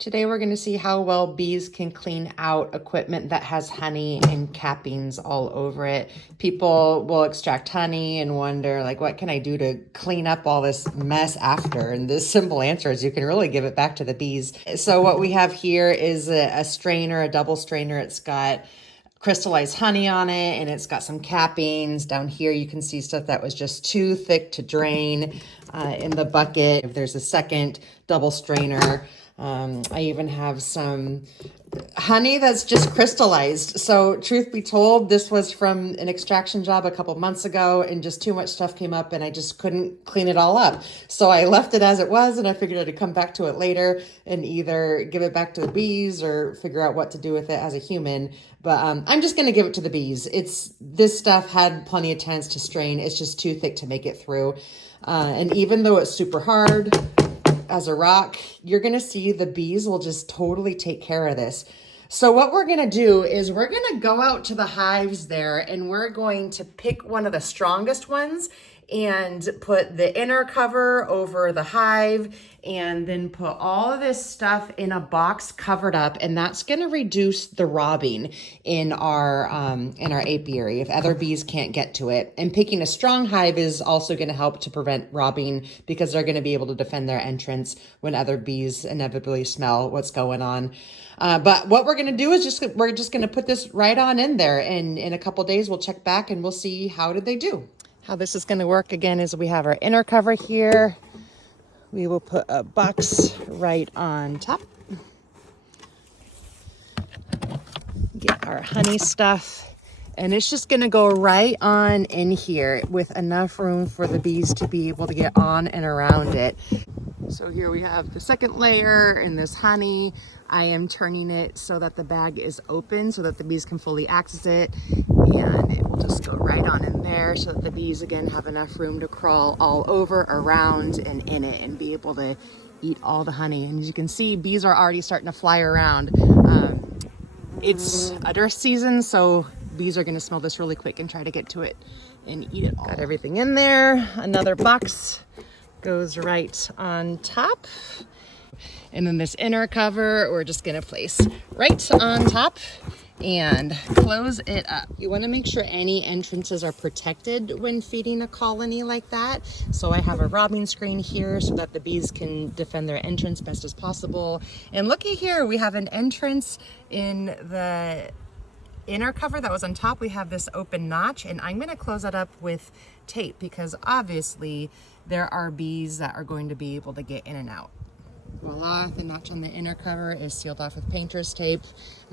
Today we're going to see how well bees can clean out equipment that has honey and cappings all over it. People will extract honey and wonder, like, what can I do to clean up all this mess after? And the simple answer is you can really give it back to the bees. So what we have here is a strainer, a double strainer. It's got crystallized honey on it, and it's got some cappings. Down here you can see stuff that was just too thick to drain in the bucket. If there's a second double strainer, I even have some honey that's just crystallized. So truth be told, this was from an extraction job a couple months ago, and just too much stuff came up and I just couldn't clean it all up. So I left it as it was, and I figured I'd come back to it later and either give it back to the bees or figure out what to do with it as a human. But I'm just going to give it to the bees. This stuff had plenty of chance to strain. It's just too thick to make it through. And even though it's super hard as a rock, you're going to see the bees will just totally take care of this. So what we're going to do is we're going to go out to the hives there, and we're going to pick one of the strongest ones and put the inner cover over the hive, and then put all of this stuff in a box covered up, and that's going to reduce the robbing in our apiary if other bees can't get to it. And picking a strong hive is also going to help to prevent robbing, because they're going to be able to defend their entrance when other bees inevitably smell what's going on. But what we're going to do is we're just going to put this right on in there, and in a couple days we'll check back and we'll see how did they do. How this is going to work again is we have our inner cover here. We will put a box right on top. Get our honey stuff, and it's just going to go right on in here with enough room for the bees to be able to get on and around it. So here we have the second layer in this honey. I am turning it so that the bag is open so that the bees can fully access it, and it will just go right on in there so that the bees again have enough room to crawl all over, around, and in it, and be able to eat all the honey. And as you can see, bees are already starting to fly around. It's udder season, so bees are going to smell this really quick and try to get to it and eat it all. Got everything in there. Another box goes right on top. And then this inner cover, we're just gonna place right on top and close it up. You wanna make sure any entrances are protected when feeding a colony like that. So I have a robbing screen here so that the bees can defend their entrance best as possible. And looky here, we have an entrance in the inner cover that was on top. We have this open notch, and I'm gonna close that up with tape because obviously there are bees that are going to be able to get in and out. Voila, the notch on the inner cover is sealed off with painter's tape.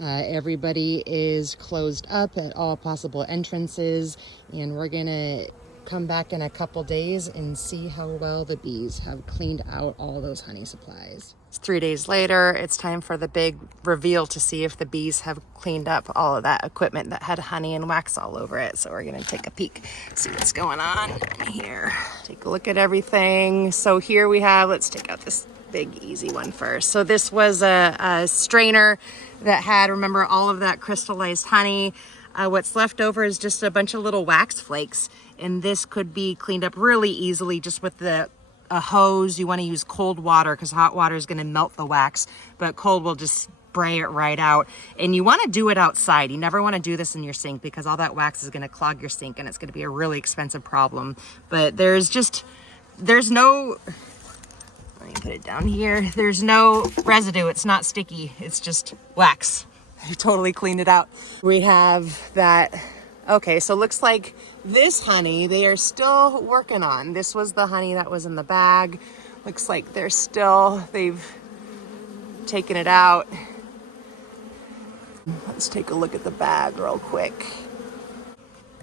Everybody is closed up at all possible entrances, and we're gonna come back in a couple days and see how well the bees have cleaned out all those honey supplies. It's 3 days later. It's time for the big reveal to see if the bees have cleaned up all of that equipment that had honey and wax all over it. So we're gonna take a peek, see what's going on here. Take a look at everything. So here we have, let's take out this big easy one first. So this was a strainer that had, remember, all of that crystallized honey. What's left over is just a bunch of little wax flakes, and this could be cleaned up really easily just with a hose. You want to use cold water because hot water is going to melt the wax, but cold will just spray it right out. And you want to do it outside. You never want to do this in your sink because all that wax is going to clog your sink, and it's going to be a really expensive problem. But there's no, let me put it down here. There's no residue. It's not sticky. It's just wax. I totally cleaned it out. We have that. Okay, so looks like this honey they are still working on. This was the honey that was in the bag. Looks like they've taken it out. Let's take a look at the bag real quick.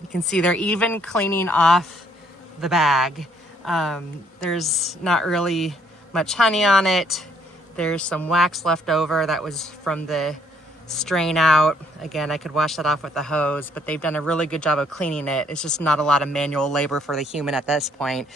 You can see they're even cleaning off the bag. There's not really much honey on it. There's some wax left over that was from the strain out. Again, I could wash that off with the hose, but they've done a really good job of cleaning it. It's just not a lot of manual labor for the human at this point.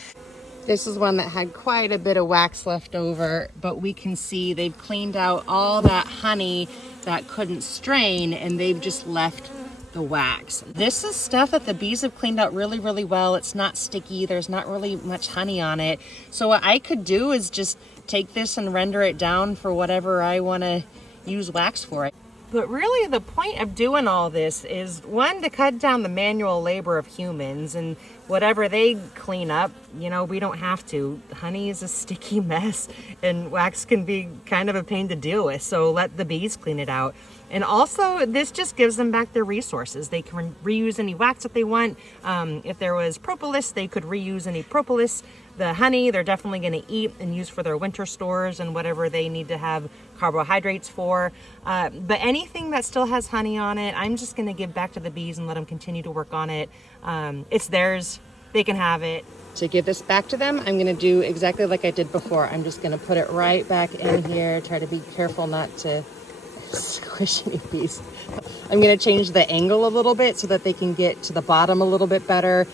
This is one that had quite a bit of wax left over, but we can see they've cleaned out all that honey that couldn't strain, and they've just left the wax. This is stuff that the bees have cleaned out really, really well. It's not sticky. There's not really much honey on it. So what I could do is just take this and render it down for whatever I want to use wax for it. But really the point of doing all this is, one, to cut down the manual labor of humans, and whatever they clean up, you know, we don't have to. Honey is a sticky mess and wax can be kind of a pain to deal with, so let the bees clean it out. And also, this just gives them back their resources. They can reuse any wax that they want. If there was propolis, they could reuse any propolis. The honey, they're definitely going to eat and use for their winter stores and whatever they need to have carbohydrates for. But anything that still has honey on it, I'm just going to give back to the bees and let them continue to work on it. It's theirs. They can have it. To give this back to them, I'm going to do exactly like I did before. I'm just going to put it right back in here. Try to be careful not to squish any bees. I'm going to change the angle a little bit so that they can get to the bottom a little bit better.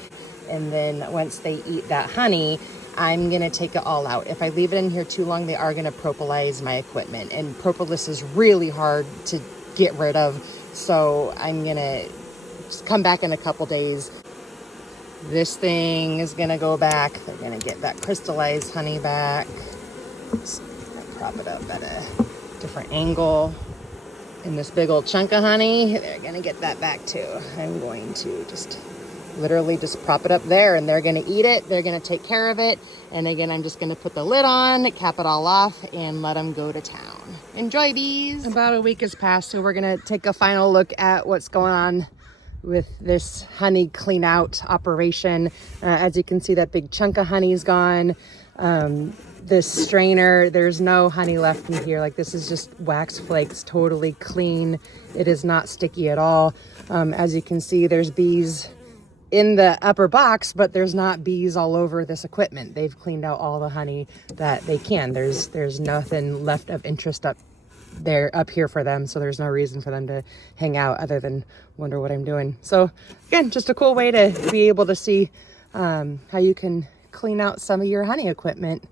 And then once they eat that honey, I'm going to take it all out. If I leave it in here too long, they are going to propolis my equipment. And propolis is really hard to get rid of. So I'm going to just come back in a couple days. This thing is going to go back. They're going to get that crystallized honey back. Just prop it up at a different angle. And this big old chunk of honey, they're going to get that back too. I'm going to just literally just prop it up there, and they're going to eat it. They're going to take care of it. And again, I'm just going to put the lid on, cap it all off, and let them go to town. Enjoy, bees. About a week has passed, so we're going to take a final look at what's going on with this honey clean out operation. As you can see, that big chunk of honey is gone. This strainer, there's no honey left in here. Like, this is just wax flakes, totally clean. It is not sticky at all. As you can see, there's bees in the upper box, but there's not bees all over this equipment. They've cleaned out all the honey that they can. There's nothing left of interest up here for them, so there's no reason for them to hang out other than wonder what I'm doing. So again, just a cool way to be able to see how you can clean out some of your honey equipment